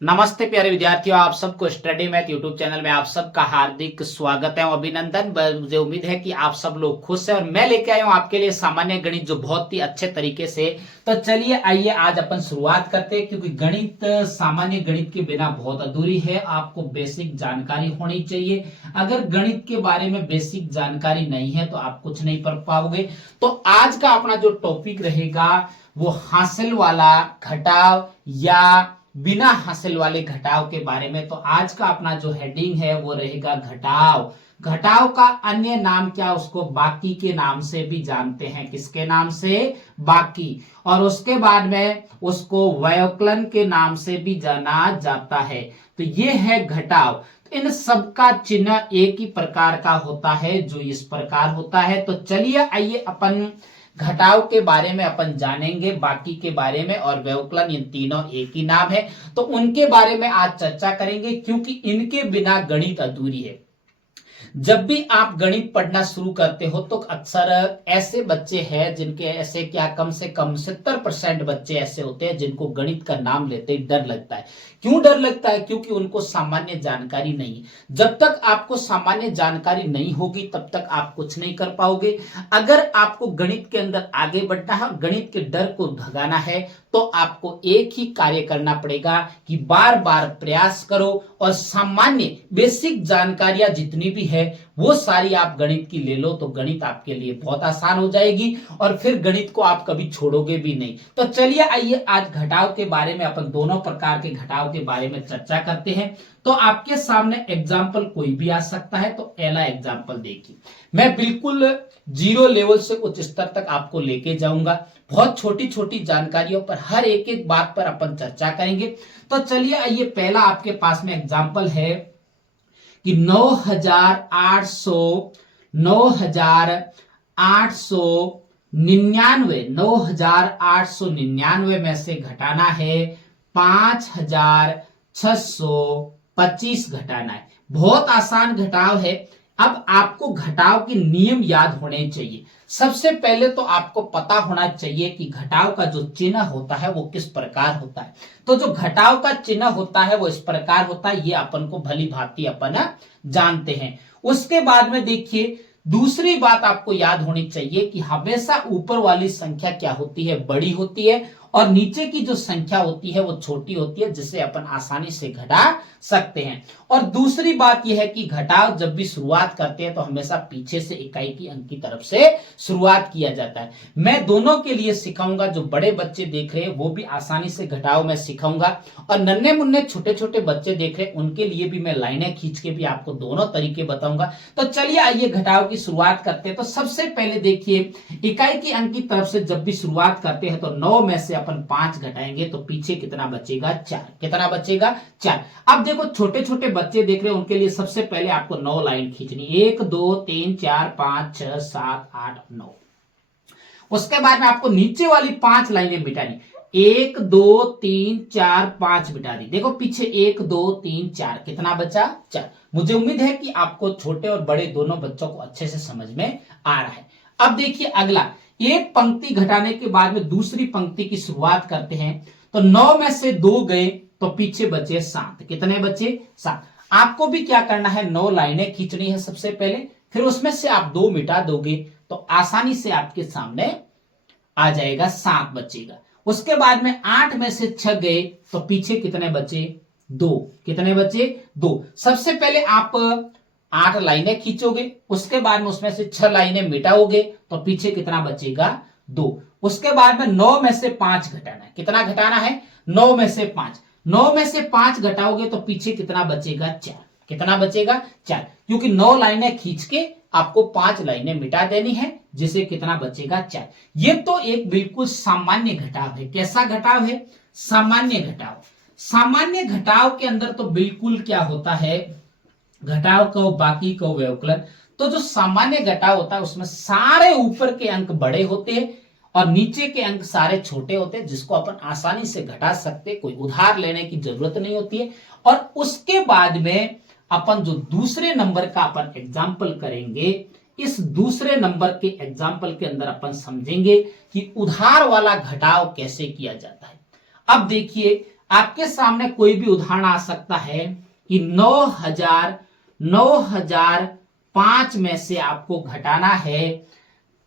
नमस्ते प्यारे विद्यार्थियों, आप सबको स्टडी मैथ यूट्यूब चैनल में आप सबका हार्दिक स्वागत है और अभिनंदन। मुझे उम्मीद है कि आप सब लोग खुश हैं और मैं लेके आया हूं आपके लिए सामान्य गणित जो बहुत ही अच्छे तरीके से। तो चलिए आइए आज अपन शुरुआत करते हैं, क्योंकि गणित सामान्य गणित के बिना बहुत अधूरी है। आपको बेसिक जानकारी होनी चाहिए। अगर गणित के बारे में बेसिक जानकारी नहीं है तो आप कुछ नहीं पढ़ पाओगे। तो आज का अपना जो टॉपिक रहेगा वो हासिल वाला घटाव या बिना हासिल वाले घटाव के बारे में। तो आज का अपना जो हेडिंग है वो रहेगा घटाव। घटाव का अन्य नाम क्या, उसको बाकी के नाम से भी जानते हैं। किसके नाम से? बाकी। और उसके बाद में उसको व्यवकलन के नाम से भी जाना जाता है। तो ये है घटाव। इन सबका चिन्ह एक ही प्रकार का होता है, जो इस प्रकार होता है। तो चलिए आइए अपन घटाव के बारे में अपन जानेंगे, बाकी के बारे में और व्यवकलन, इन तीनों एक ही नाम है। तो उनके बारे में आज चर्चा करेंगे, क्योंकि इनके बिना गणित अधूरी है। जब भी आप गणित पढ़ना शुरू करते हो तो अक्सर ऐसे बच्चे हैं जिनके ऐसे क्या कम से कम 70% बच्चे ऐसे होते हैं जिनको गणित का नाम लेते ही डर लगता है। क्यों डर लगता है? क्योंकि उनको सामान्य जानकारी नहीं। जब तक आपको सामान्य जानकारी नहीं होगी तब तक आप कुछ नहीं कर पाओगे। अगर आपको गणित के अंदर आगे बढ़ना है, गणित के डर को भगाना है, तो आपको एक ही कार्य करना पड़ेगा कि बार बार प्रयास करो और सामान्य बेसिक जानकारियां जितनी भी है वो सारी आप गणित की ले लो। तो गणित आपके लिए बहुत आसान हो जाएगी और फिर गणित को आप कभी छोड़ोगे भी नहीं। तो चलिए आइए आज घटाव के बारे में, अपन दोनों प्रकार के घटाव के बारे में चर्चा करते हैं। तो आपके सामने एग्जाम्पल कोई भी आ सकता है। तो पहला एग्जाम्पल देखिए, मैं बिल्कुल जीरो लेवल से उच्च स्तर तक आपको लेके जाऊंगा। बहुत छोटी छोटी जानकारियों पर, हर एक एक बात पर अपन चर्चा करेंगे। तो चलिए आइए, पहला आपके पास में एग्जाम्पल है कि 9,899 में से घटाना है 5,625 घटाना है। बहुत आसान घटाव है। अब आपको घटाव के नियम याद होने चाहिए। सबसे पहले तो आपको पता होना चाहिए कि घटाव का जो चिन्ह होता है वो किस प्रकार होता है। तो जो घटाव का चिन्ह होता है वो इस प्रकार होता है, ये अपन को भली भांति अपन जानते हैं। उसके बाद में देखिए, दूसरी बात आपको याद होनी चाहिए कि हमेशा ऊपर वाली संख्या क्या होती है? बड़ी होती है, और नीचे की जो संख्या होती है वो छोटी होती है, जिसे अपन आसानी से घटा सकते हैं। और दूसरी बात यह है कि घटाव जब भी शुरुआत करते हैं तो हमेशा पीछे से इकाई की अंक की तरफ से शुरुआत किया जाता है। मैं दोनों के लिए सिखाऊंगा, जो बड़े बच्चे देख रहे हैं वो भी आसानी से घटाव मैं सिखाऊंगा, और नन्हे मुन्ने छोटे छोटे बच्चे देख रहे हैं उनके लिए भी मैं लाइनें खींच के भी आपको दोनों तरीके बताऊंगा। तो चलिए आइए घटाव की शुरुआत करते हैं। तो सबसे पहले देखिए, इकाई की अंक की तरफ से जब भी शुरुआत करते हैं तो 9 में से अपन 5 घटाएंगे तो पीछे कितना बचेगा? 4। कितना बचेगा? 4। अब देखो, छोटे छोटे बच्चे देख रहे हैं उनके लिए सबसे पहले आपको 9 लाइन खींचनी। 1 2 3 4 5 6 7 8 9। उसके बाद में आपको नीचे वाली 5 लाइनें मिटानी। 1 2 3 4 5 मिटा दी। देखो पीछे 1 2 3 4, कितना बचा? 4। मुझे उम्मीद है कि आपको छोटे और बड़े दोनों बच्चों को अच्छे से समझ में आ रहा है। अब देखिए अगला, एक पंक्ति घटाने के बाद में दूसरी पंक्ति की शुरुआत करते हैं। तो 9 में से 2 गए तो पीछे बचे 7। कितने बचे? 7। आपको भी क्या करना है? 9 लाइनें खींचनी है सबसे पहले, फिर उसमें से आप 2 मिटा दोगे तो आसानी से आपके सामने आ जाएगा, 7 बचेगा। उसके बाद में 8 में से 6 गए तो पीछे कितने बचे? 2। कितने बचे? 2। सबसे पहले आप 8 लाइनें खींचोगे, उसके बाद में उसमें से 6 लाइनें मिटाओगे तो पीछे कितना बचेगा? 2। उसके बाद में 9 में से 5 घटाना है। कितना घटाना है? 9 में से 5। 9 में से 5 घटाओगे तो पीछे कितना बचेगा? 4। कितना बचेगा? 4। क्योंकि 9 लाइनें खींच के आपको 5 लाइनें मिटा देनी है, जिसे कितना बचेगा? 4। ये तो एक बिल्कुल सामान्य घटाव है। कैसा घटाव है? सामान्य घटाव। सामान्य घटाव के अंदर तो बिल्कुल क्या होता है, घटाव को, बाकी को, व्यवकलन। तो जो सामान्य घटाव होता है उसमें सारे ऊपर के अंक बड़े होते हैं और नीचे के अंक सारे छोटे होते हैं, जिसको अपन आसानी से घटा सकते, कोई उधार लेने की जरूरत नहीं होती है। और उसके बाद में अपन जो दूसरे नंबर का अपन एग्जाम्पल करेंगे, इस दूसरे नंबर के एग्जाम्पल के अंदर अपन समझेंगे कि उधार वाला घटाव कैसे किया जाता है। अब देखिए, आपके सामने कोई भी उदाहरण आ सकता है कि 9005 में से आपको घटाना है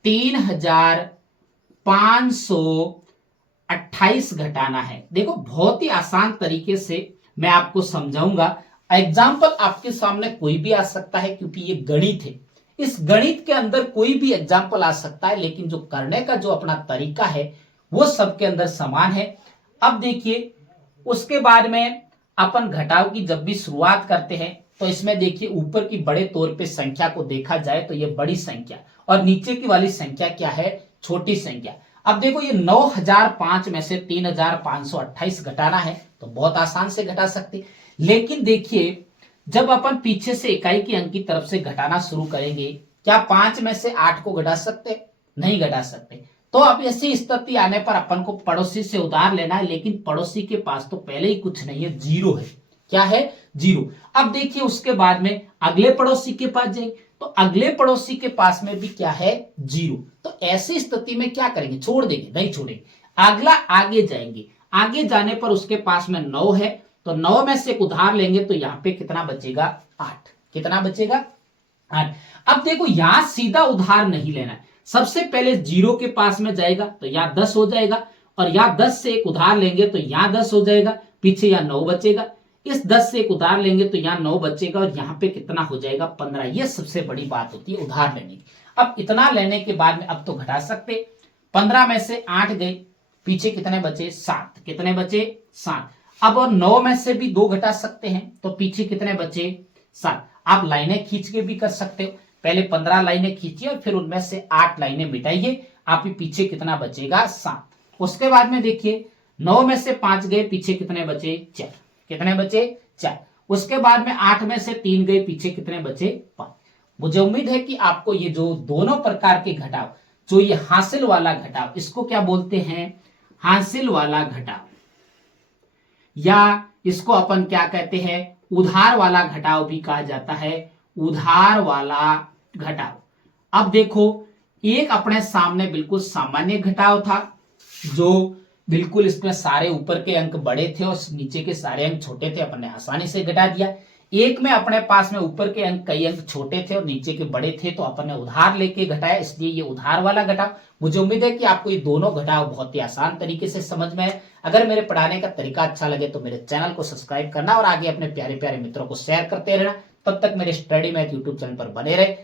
3528 घटाना है। देखो बहुत ही आसान तरीके से मैं आपको समझाऊंगा। एग्जाम्पल आपके सामने कोई भी आ सकता है क्योंकि ये गणित है। इस गणित के अंदर कोई भी एग्जाम्पल आ सकता है, लेकिन जो करने का जो अपना तरीका है वो सबके अंदर समान है। अब देखिए उसके बाद में अपन घटाव की जब भी शुरुआत करते हैं तो इसमें देखिए ऊपर की बड़े तौर पे संख्या को देखा जाए तो ये बड़ी संख्या और नीचे की वाली संख्या क्या है, छोटी संख्या। अब देखो ये 9005 में से 3528 घटाना है तो बहुत आसान से घटा सकते, लेकिन देखिए जब अपन पीछे से इकाई की अंक की तरफ से घटाना शुरू करेंगे, क्या 5 में से 8 को घटा सकते? नहीं घटा सकते। तो अब ऐसी स्थिति आने पर अपन को पड़ोसी से उधार लेना है, लेकिन पड़ोसी के पास तो पहले ही कुछ नहीं है, जीरो है। क्या है? जीरो। अब देखिए उसके बाद में अगले पड़ोसी के पास जाएंगे तो अगले पड़ोसी के पास में भी क्या है? जीरो। तो ऐसी स्थिति में क्या करेंगे? छोड़ देंगे? नहीं छोड़ेंगे। अगला आगे जाएंगे, आगे जाने पर उसके पास में 9 है तो 9 में से एक उधार लेंगे तो यहां पे कितना बचेगा? 8। कितना बचेगा? 8। अब देखो यहां सीधा उधार नहीं लेना है, सबसे पहले जीरो के पास में जाएगा तो यहाँ 10 हो जाएगा और यहाँ 10 से एक उधार लेंगे तो यहाँ 10 हो जाएगा, पीछे यहाँ 9 बचेगा। इस 10 से एक उधार लेंगे तो यहाँ 9 बचेगा और यहाँ पे कितना हो जाएगा? 15। ये सबसे बड़ी बात होती है उधार लेने की। अब इतना लेने के बाद में अब तो घटा सकते। 15 में से 8 गए, पीछे कितने बचे? 7। कितने बचे? 7। अब और 9 में से भी 2 घटा सकते हैं तो पीछे कितने बचे? 7। आप लाइनें खींच के भी कर सकते हो, पहले 15 लाइनें खींचिए और फिर उनमें से 8 लाइनें मिटाइए, आप पीछे कितना बचेगा? 7। उसके बाद में देखिए 9 में से 5 गए, पीछे कितने बचे? 4। कितने बचे? 4। उसके बाद में 8 में से 3 गए, पीछे कितने बचे? 5। मुझे उम्मीद है कि आपको ये जो दोनों प्रकार के घटाव, जो ये हासिल वाला घटाव, इसको क्या बोलते हैं? हासिल वाला घटाव, या इसको अपन क्या कहते हैं? उधार वाला घटाव भी कहा जाता है, उधार वाला घटाव। अब देखो एक अपने सामने बिल्कुल सामान्य घटाव था, जो बिल्कुल इसमें सारे ऊपर के अंक बड़े थे और नीचे के सारे अंक छोटे थे, अपन ने आसानी से घटा दिया। एक में अपने पास में ऊपर के अंक कई अंक छोटे थे और नीचे के बड़े थे, तो अपन ने उधार लेके घटाया, इसलिए ये उधार वाला घटाव। मुझे उम्मीद है कि आपको ये दोनों घटाव बहुत ही आसान तरीके से समझ में है। अगर मेरे पढ़ाने का तरीका अच्छा लगे तो मेरे चैनल को सब्सक्राइब करना और आगे अपने प्यारे प्यारे मित्रों को शेयर करते रहना। तब तक मेरे स्टडी मैथ यूट्यूब चैनल पर बने रहे।